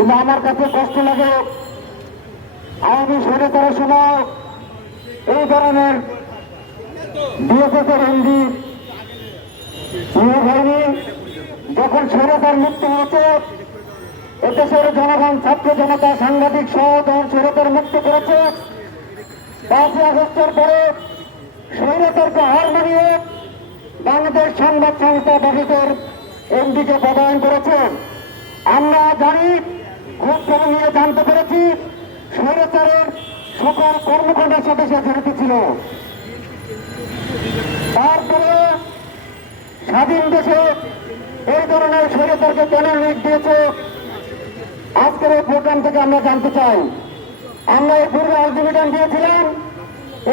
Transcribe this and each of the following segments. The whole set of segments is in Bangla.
কিন্তু আমার কাছে কষ্ট লাগে আওয়ামী সরকারের সময় এই ধরনের বিএসএফের এমডি হয়নি। যখন স্বৈরাচার মুক্ত হয়েছে এদেশের জনগণ, ছাত্র জনতা, সাংবাদিক সহ তখন স্বৈরাচার মুক্ত করেছে। 5ই আগস্টের পরে স্বৈরাচারকে হার মানিয়ে বাংলাদেশ সংবাদ সংস্থা বাসের এমডিকে পদায়ন করেছেন। আমরা জানি, খুব খবর নিয়ে জানতে পেরেছি স্বৈরাচারের সকল কর্মকাণ্ডের সাথে সে জড়িত ছিল। তারপরে স্বাধীন দেশে এই ধরনের স্বৈরাচারকে কেন নিয়োগ দিয়েছে, আজকের এই প্রোগ্রাম থেকে আমরা জানতে চাই। আমরা এই পূর্বে আলটিমেটাম দিয়েছিলাম,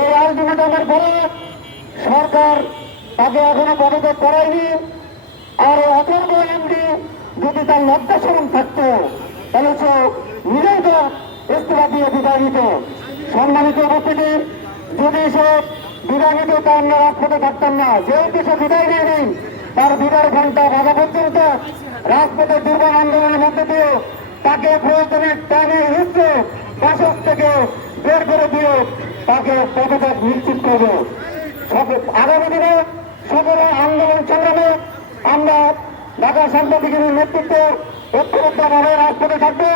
এই আলটিমেটামের পরে সরকার তাকে এখনো পদত্যাগ করায়নি। আর অথর্ব এমডি যদি তার লজ্জা শরম থাকতো তাহলে সে নিজেই তো ইস্তফা দিয়ে বিদায় নিত। সম্মানিত উপস্থিতি, যদি সে বিদায় নিত তা আমরা রাজপথে থাকতাম না। যেহেতু সে বিদায় নিয়ে নেই, তার বিদায় ঘন্টা বাজা পর্যন্ত রাজপথে দুর্বল আন্দোলনের মধ্যে দিয়ে তাকে প্রয়োজনের টানে হিসেবে বাসক থেকে বের করে দিয়ে তাকে পদত্যাগ নিশ্চিত করবে। আগামী দিনে সকল আন্দোলন সংগ্রামে আমরা ঢাকা সাংবাদিকের নেতৃত্বে ঐক্যবদ্ধভাবে রাজপথে থাকবো।